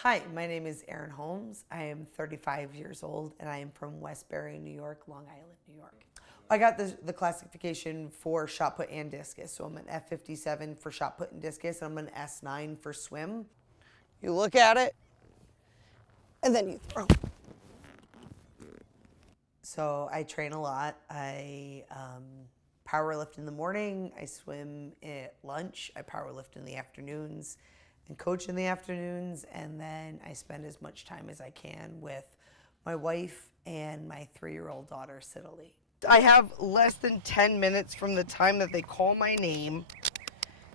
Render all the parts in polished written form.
Hi, my name is Erin Holmes. I am 35 years old and I am from Westbury, New York, Long Island, New York. I got the classification for shot put and discus. So I'm an F57 for shot put and discus, and I'm an S9 for swim. You look at it, and then you throw. So I train a lot. I power lift in the morning. I swim at lunch. I power lift in the afternoons and coach in the afternoons. And then I spend as much time as I can with my wife and my 3-year-old daughter, Cidalee. I have less than 10 minutes from the time that they call my name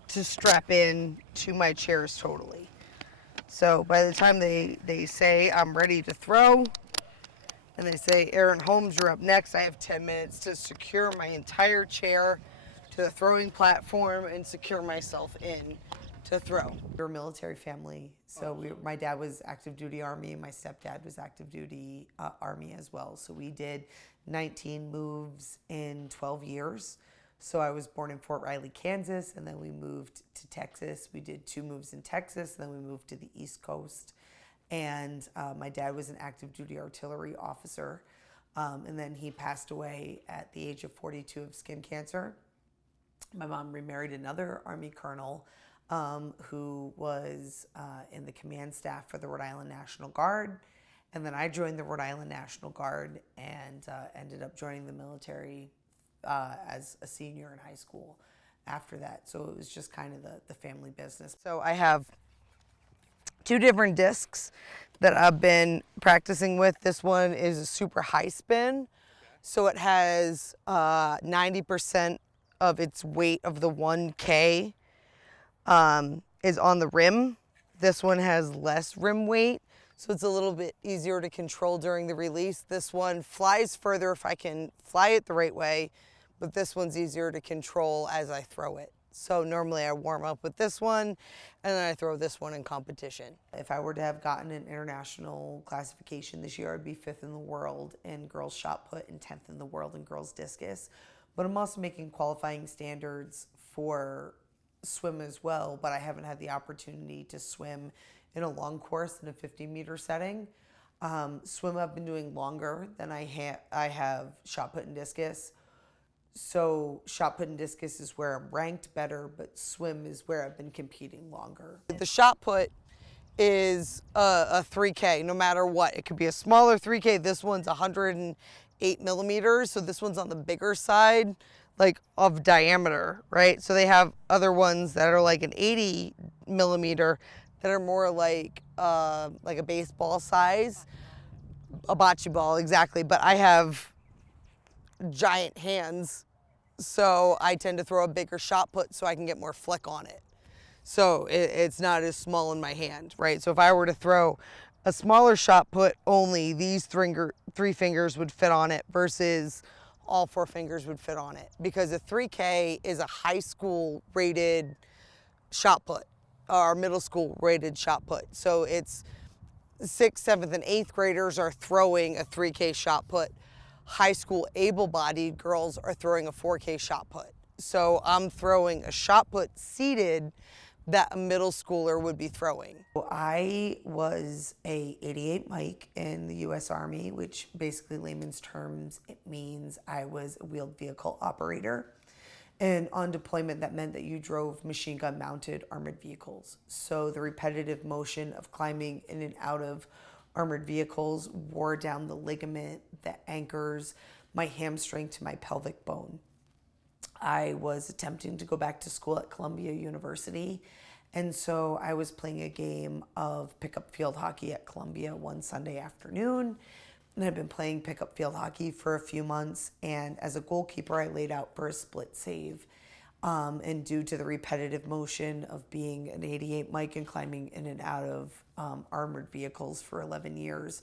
to strap in to my chairs totally. So by the time they say I'm ready to throw, and they say, Erin Holmes, you're up next, I have 10 minutes to secure my entire chair to the throwing platform and secure myself in to throw. We're a military family, so my dad was active duty Army, and my stepdad was active duty Army as well. So we did 19 moves in 12 years. So I was born in Fort Riley, Kansas, and then we moved to Texas. We did 2 moves in Texas, and then we moved to the East Coast. And my dad was an active duty artillery officer, and then he passed away at the age of 42 of skin cancer. My mom remarried another Army colonel who was in the command staff for the Rhode Island National Guard. And then I joined the Rhode Island National Guard and ended up joining the military as a senior in high school after that. So it was just kind of the family business. So I have 2 different discs that I've been practicing with. This one is a super high spin. So it has 90% of its weight of the 1K is on the rim. This one has less rim weight, so it's a little bit easier to control during the release. This one flies further if I can fly it the right way, but this one's easier to control as I throw it. So normally I warm up with this one, and then I throw this one in competition. If I were to have gotten an international classification this year, I'd be 5th in the world in girls shot put and 10th in the world in girls discus. But I'm also making qualifying standards for swim as well, but I haven't had the opportunity to swim in a long course in a 50-meter setting. Swim I've been doing longer than I have shot put and discus. So shot put and discus is where I'm ranked better, but swim is where I've been competing longer. The shot put is a 3K no matter what. It could be a smaller 3K. This one's 108 millimeters, so this one's on the bigger side, like of diameter, right? So they have other ones that are like an 80 millimeter that are more like a baseball size, a bocce ball, exactly. But I have giant hands, so I tend to throw a bigger shot put so I can get more flick on it. So it's not as small in my hand, right? So if I were to throw a smaller shot put, only these 3 fingers would fit on it versus all 4 fingers would fit on it, because a 3K is a high school rated shot put or middle school rated shot put. So it's 6th, 7th, and 8th graders are throwing a 3K shot put. High school able-bodied girls are throwing a 4K shot put. So I'm throwing a shot put seated that a middle schooler would be throwing. I was a 88 Mike in the U.S. Army, which basically layman's terms, it means I was a wheeled vehicle operator. And on deployment, that meant that you drove machine gun mounted armored vehicles. So the repetitive motion of climbing in and out of armored vehicles wore down the ligament that anchors my hamstring to my pelvic bone. I was attempting to go back to school at Columbia University, and so I was playing a game of pickup field hockey at Columbia one Sunday afternoon, and I'd been playing pickup field hockey for a few months, and as a goalkeeper I laid out for a split save. And due to the repetitive motion of being an 88 Mike and climbing in and out of armored vehicles for 11 years,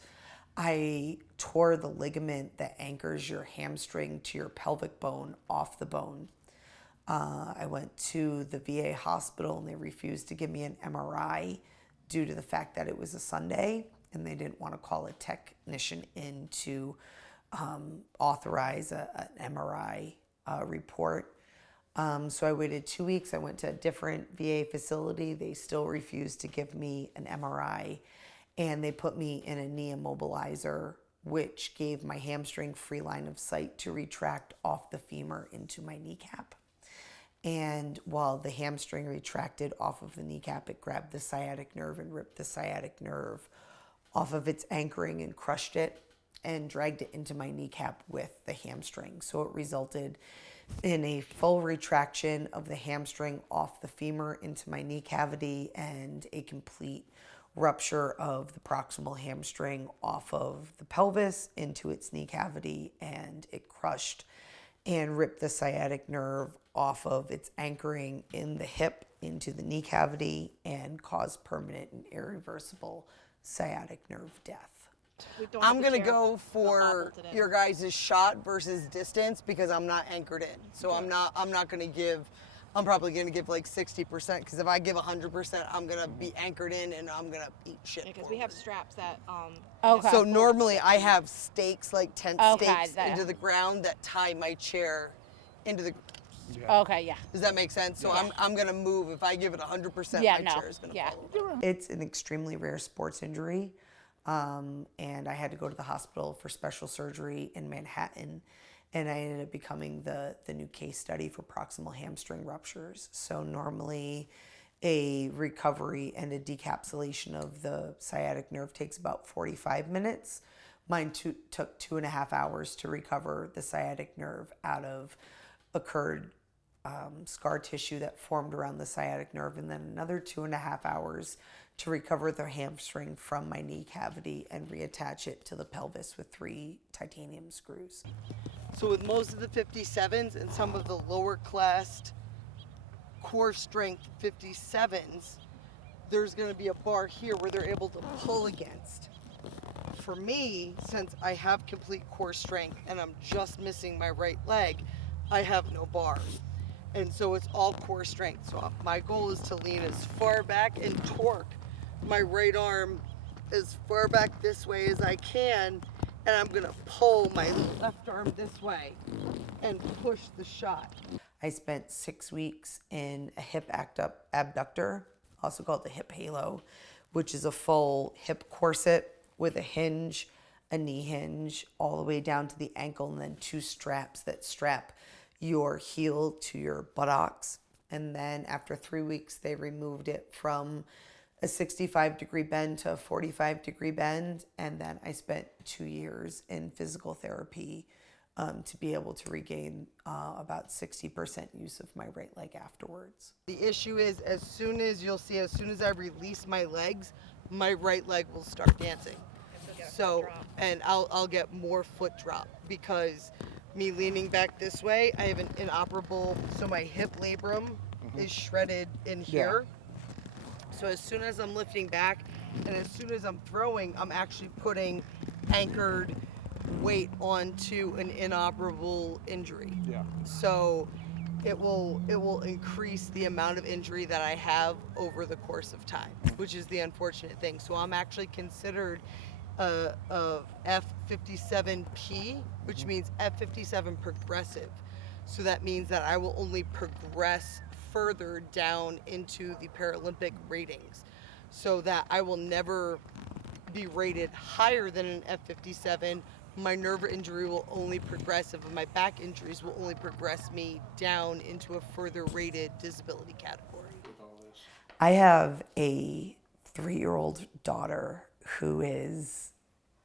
I tore the ligament that anchors your hamstring to your pelvic bone off the bone. I went to the VA hospital and they refused to give me an MRI due to the fact that it was a Sunday and they didn't want to call a technician in to authorize an MRI report. So I waited 2 weeks. I went to a different VA facility. They still refused to give me an MRI, and they put me in a knee immobilizer, which gave my hamstring free line of sight to retract off the femur into my kneecap. And while the hamstring retracted off of the kneecap, it grabbed the sciatic nerve and ripped the sciatic nerve off of its anchoring and crushed it and dragged it into my kneecap with the hamstring. So it resulted in a full retraction of the hamstring off the femur into my knee cavity and a complete rupture of the proximal hamstring off of the pelvis into its knee cavity, and it crushed and ripped the sciatic nerve off of its anchoring in the hip into the knee cavity and caused permanent and irreversible sciatic nerve death. I'm gonna go for your guys' shot versus distance because I'm not anchored in. So I'm probably gonna give like 60% because if I give 100%, I'm gonna be anchored in and I'm gonna eat shit. Because we have straps that Okay. So normally I have stakes, like tent stakes into the ground that tie my chair into the. Okay, yeah. Does that make sense? So I'm gonna move. If I give it 100%, Yeah, my no. chair is gonna Yeah. fall over. It's an extremely rare sports injury, and I had to go to the hospital for special surgery in Manhattan, and I ended up becoming the new case study for proximal hamstring ruptures. So normally a recovery and a decapsulation of the sciatic nerve takes about 45 minutes. Mine took 2.5 hours to recover the sciatic nerve out of occurred scar tissue that formed around the sciatic nerve, and then another 2.5 hours to recover the hamstring from my knee cavity and reattach it to the pelvis with 3 titanium screws. So with most of the 57s and some of the lower classed core strength 57s, there's going to be a bar here where they're able to pull against. For me, since I have complete core strength and I'm just missing my right leg, I have no bar. And so it's all core strength. So my goal is to lean as far back and torque my right arm as far back this way as I can, and I'm gonna pull my left arm this way and push the shot. I spent 6 weeks in a hip abductor, also called the hip halo, which is a full hip corset with a hinge, a knee hinge, all the way down to the ankle, and then 2 straps that strap your heel to your buttocks. And then after 3 weeks, they removed it from a 65-degree bend to a 45-degree bend. And then I spent 2 years in physical therapy to be able to regain about 60% use of my right leg afterwards. The issue is, as soon as I release my legs, my right leg will start dancing. So, and I'll get more foot drop because me leaning back this way, I have an inoperable, so my hip labrum is shredded in here. So as soon as I'm lifting back and as soon as I'm throwing, I'm actually putting anchored weight onto an inoperable injury. Yeah. So it will increase the amount of injury that I have over the course of time, which is the unfortunate thing. So I'm actually considered a F57P, which means F57 progressive. So that means that I will only progress further down into the Paralympic ratings, so that I will never be rated higher than an F57. My nerve injury will only progress, and my back injuries will only progress me down into a further rated disability category. I have a 3-year-old daughter who is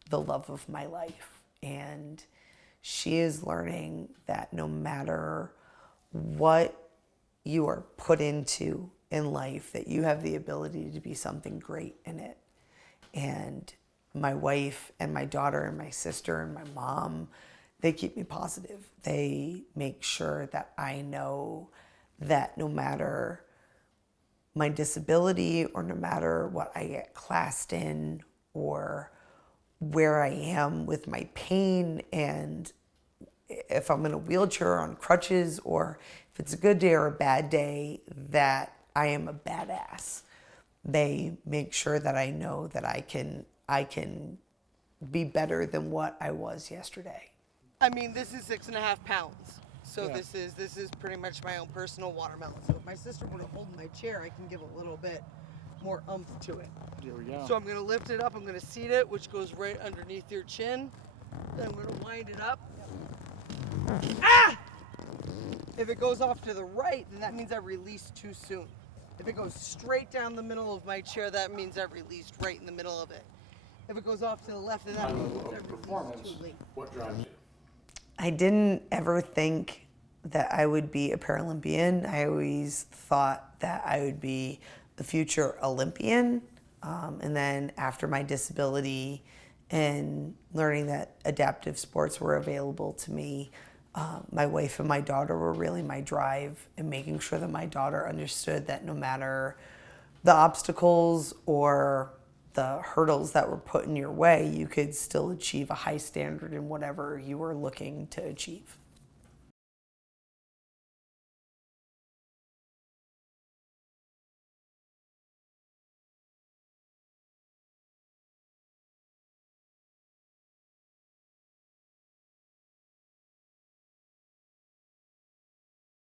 the love of my life, and she is learning that no matter what you are put into in life, that you have the ability to be something great in it. And my wife and my daughter and my sister and my mom, they keep me positive. They make sure that I know that no matter my disability or no matter what I get classed in or where I am with my pain, and if I'm in a wheelchair or on crutches, or if it's a good day or a bad day, that I am a badass. They make sure that I know that I can be better than what I was yesterday. I mean, this is 6.5 pounds. So this is pretty much my own personal watermelon. So if my sister were to hold my chair, I can give a little bit more oomph to it. Here we go. So I'm going to lift it up. I'm going to seat it, which goes right underneath your chin. Then I'm going to wind it up. Ah! If it goes off to the right, then that means I released too soon. If it goes straight down the middle of my chair, that means I released right in the middle of it. If it goes off to the left, then that means I released too late. What drives you? I didn't ever think that I would be a Paralympian. I always thought that I would be the future Olympian. And then after my disability and learning that adaptive sports were available to me, my wife and my daughter were really my drive in making sure that my daughter understood that no matter the obstacles or the hurdles that were put in your way, you could still achieve a high standard in whatever you were looking to achieve.